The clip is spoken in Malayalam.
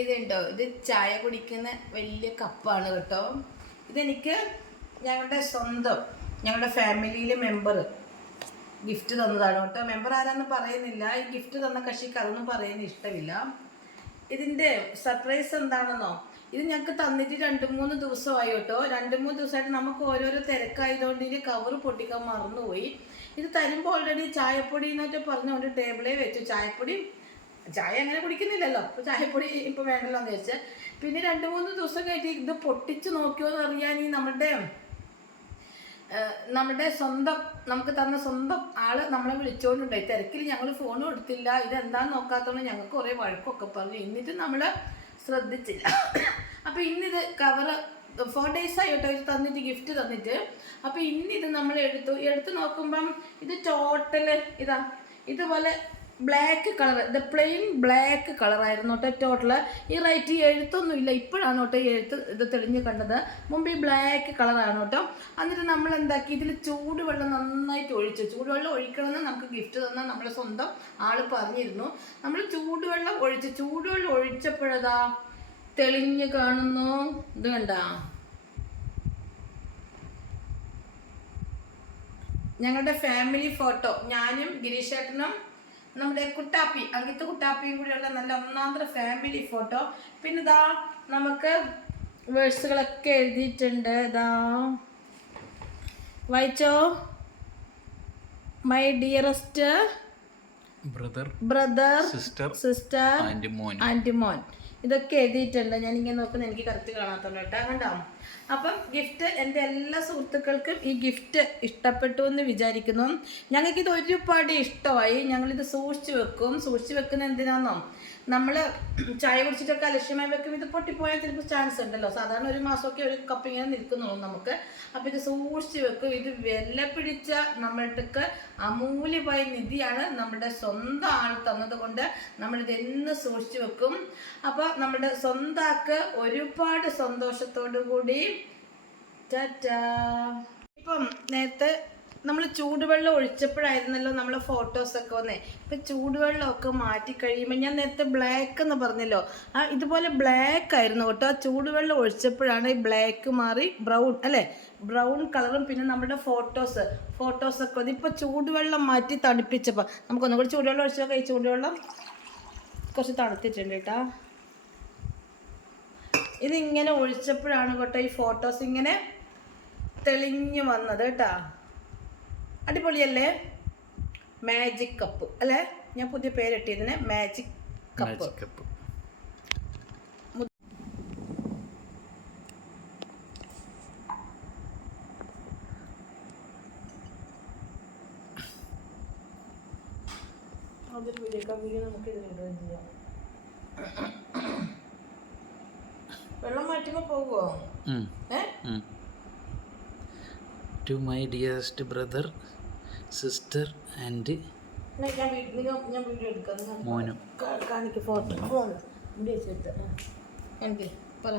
ഇതുണ്ടോ ഇത് ചായ കുടിക്കുന്ന വലിയ കപ്പാണ് കേട്ടോ. ഇതെനിക്ക് ഞങ്ങളുടെ സ്വന്തം ഞങ്ങളുടെ ഫാമിലിയിലെ മെമ്പർ ഗിഫ്റ്റ് തന്നതാണ് കേട്ടോ. മെമ്പർ ആരാന്ന് പറയുന്നില്ല. ഈ ഗിഫ്റ്റ് തന്ന കക്ഷിക്ക് അതൊന്നും പറയുന്ന ഇഷ്ടമില്ല. ഇതിന്റെ സർപ്രൈസ് എന്താണെന്നോ? ഇത് ഞങ്ങൾക്ക് തന്നിട്ട് രണ്ട് മൂന്ന് ദിവസമായി കേട്ടോ. രണ്ട് മൂന്ന് ദിവസമായിട്ട് നമുക്ക് ഓരോരോ തിരക്കായതുകൊണ്ട് ഇതിന്റെ കവർ പൊട്ടിക്കാൻ മറന്നുപോയി. ഇത് തരുമ്പോൾ ഓൾറെഡി ചായപ്പൊടി എന്നൊക്കെ പറഞ്ഞുകൊണ്ട് ടേബിളേ വെച്ചു. ചായപ്പൊടി ചായ അങ്ങനെ കുടിക്കുന്നില്ലല്ലോ. അപ്പോൾ ചായപ്പൊടി ഇപ്പോൾ വേണ്ടല്ലോ എന്ന് വെച്ച് പിന്നെ രണ്ട് മൂന്ന് ദിവസം കഴിഞ്ഞ് ഇത് പൊട്ടിച്ച് നോക്കിയോ എന്ന് അറിയാൻ ഈ നമ്മുടെ നമ്മുടെ സ്വന്തം നമുക്ക് തന്ന സ്വന്തം ആൾ നമ്മളെ വിളിച്ചുകൊണ്ടുണ്ടായി തിരക്കിൽ ഞങ്ങൾ ഫോൺ കൊടുത്തില്ല. ഇതെന്താന്ന് നോക്കാത്തോണ്ട് ഞങ്ങൾക്ക് കുറേ വഴക്കൊക്കെ പറഞ്ഞു. എന്നിട്ട് നമ്മൾ ശ്രദ്ധിച്ചില്ല. അപ്പോൾ ഇന്നിത് കവറ് ഫോർ ഡേയ്സ് ആയിട്ടോ ഇത് തന്നിട്ട് ഗിഫ്റ്റ് തന്നിട്ട്. അപ്പോൾ ഇന്നിത് നമ്മൾ എടുത്തു എടുത്ത് നോക്കുമ്പം ഇത് ടോട്ടൽ ഇതാ. ഇതുപോലെ ബ്ലാക്ക് കളർ ഇത് പ്ലെയിൻ ബ്ലാക്ക് കളറായിരുന്നു കേട്ടോ ടോട്ടൽ ഈ റൈറ്റ് ഈ എഴുത്തൊന്നുമില്ല ഇപ്പോഴാണ് കേട്ടോ ഈ എഴുത്ത് ഇത് തെളിഞ്ഞ് കണ്ടത്. മുമ്പ് ഈ ബ്ലാക്ക് കളറാണ് കേട്ടോ എന്നിട്ട് നമ്മൾ എന്താക്കി? ഇതിൽ ചൂടുവെള്ളം നന്നായിട്ട് ഒഴിച്ചു. ചൂടുവെള്ളം ഒഴിക്കണമെന്ന് നമുക്ക് ഗിഫ്റ്റ് തന്ന നമ്മളെ സ്വന്തം ആൾ പറഞ്ഞിരുന്നു. നമ്മൾ ചൂടുവെള്ളം ഒഴിച്ചു. ചൂടുവെള്ളം ഒഴിച്ചപ്പോഴതാ തെളിഞ്ഞ് കാണുന്നു. ഇത് കണ്ട? ഞങ്ങളുടെ ഫാമിലി ഫോട്ടോ ഞാനും ഗിരീഷേട്ടനും നമ്മുടെ കുട്ടാപ്പി അങ്കിത്ത് കുട്ടാപ്പിയും കൂടിയുള്ള നല്ല ഒന്നാന്തര ഫാമിലി ഫോട്ടോ പിന്നെ ഇതാ നമുക്ക് വേഴ്സുകളൊക്കെ എഴുതിയിട്ടുണ്ട്. ഇതാ വായിച്ചോ? My dearest brother brother sister sister and മോൻ. ഇതൊക്കെ എഴുതിയിട്ടുണ്ട്. ഞാൻ ഇങ്ങനെ നോക്കുന്ന എനിക്ക് കറക്റ്റ് കാണാത്തുള്ളൂ കേട്ടോ. കണ്ടോ? അപ്പം ഗിഫ്റ്റ് എന്റെ എല്ലാ സുഹൃത്തുക്കൾക്കും ഈ ഗിഫ്റ്റ് ഇഷ്ടപ്പെട്ടു എന്ന് വിചാരിക്കുന്നു. ഞങ്ങൾക്കിത് ഒരുപാട് ഇഷ്ടമായി. ഞങ്ങളിത് സൂക്ഷിച്ചു വെക്കും. സൂക്ഷിച്ചു വെക്കുന്ന എന്തിനാണെന്നോ നമ്മൾ ചായ കുടിച്ചിട്ടൊക്കെ അലക്ഷ്യമായി വെക്കും. ഇത് പൊട്ടിപ്പോയാൽ ചിലപ്പോൾ ചാൻസ് ഉണ്ടല്ലോ. സാധാരണ ഒരു മാസമൊക്കെ ഒരു കപ്പ് ഇങ്ങനെ നിൽക്കുന്നുള്ളൂ നമുക്ക്. അപ്പോൾ ഇത് സൂക്ഷിച്ചു വെക്കും. ഇത് വില പിടിച്ച നമ്മൾക്ക് അമൂല്യമായ നിധിയാണ് നമ്മുടെ സ്വന്തം ആൾ തന്നത് കൊണ്ട് നമ്മളിത് എന്ന് സൂക്ഷിച്ചു വെക്കും. അപ്പോൾ നമ്മുടെ സ്വന്താക്ക് ഒരുപാട് സന്തോഷത്തോടു കൂടി. ഇപ്പം നേരത്തെ നമ്മൾ ചൂടുവെള്ളം ഒഴിച്ചപ്പോഴായിരുന്നല്ലോ നമ്മളെ ഫോട്ടോസൊക്കെ വന്നേ. ഇപ്പം ചൂടുവെള്ളമൊക്കെ മാറ്റി കഴിയുമ്പോൾ ഞാൻ നേരത്തെ ബ്ലാക്ക് എന്ന് പറഞ്ഞല്ലോ. ആ ഇതുപോലെ ബ്ലാക്ക് ആയിരുന്നു കേട്ടോ. ആ ചൂടുവെള്ളം ഒഴിച്ചപ്പോഴാണ് ഈ ബ്ലാക്ക് മാറി ബ്രൗൺ അല്ലേ? ബ്രൗൺ കളറും പിന്നെ നമ്മുടെ ഫോട്ടോസ് ഫോട്ടോസൊക്കെ വന്നു. ഇപ്പോൾ ചൂടുവെള്ളം മാറ്റി തണുപ്പിച്ചപ്പോൾ നമുക്കൊന്നും കൂടി ചൂടുവെള്ളം ഒഴിച്ചു നോക്കാം. ഈ ചൂടുവെള്ളം കുറച്ച് തണുത്തിട്ടുണ്ട് കേട്ടോ. ഇതിങ്ങനെ ഒഴിച്ചപ്പോഴാണ് കേട്ടോ ഈ ഫോട്ടോസ് ഇങ്ങനെ തെളിഞ്ഞു വന്നത് കേട്ടാ. അടിപൊളിയല്ലേ? മാജിക് കപ്പ് അല്ലേ? ഞാൻ പുതിയ പേരിട്ടിയതിന് മാജിക് കപ്പ് മാജിക് കപ്പ് അതൊരു വീഡിയോ നമുക്ക് ഇതിലിടുകയും ചെയ്യാം. വെള്ളം മാറ്റുമ്പോൾ പോകുമോ to my dearest brother sister and ഞാൻ വീഡിയോ എടുക്കാം. മോനും. കാണിക്ക് ഫോട്ടോ. ഫോൺ. എനിക്ക് പറ.